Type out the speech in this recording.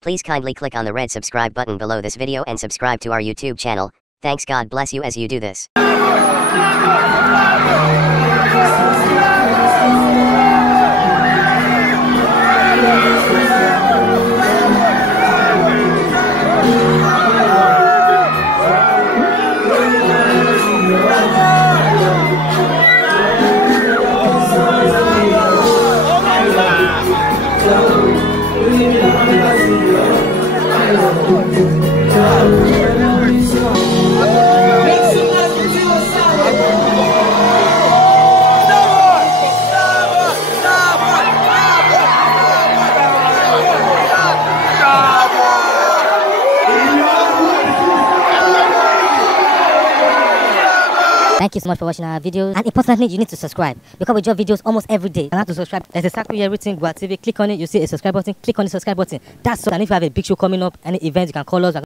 Please kindly click on the red subscribe button below this video and subscribe to our YouTube channel. Thanks, God bless you as you do this. Thank you so much for watching our videos, and importantly, you need to subscribe because we drop videos almost every day. And how to subscribe? There's a circle here, everything Gua TV. Click on it, you see a subscribe button. Click on the subscribe button. That's so. And if you have a big show coming up, any event, you can call us.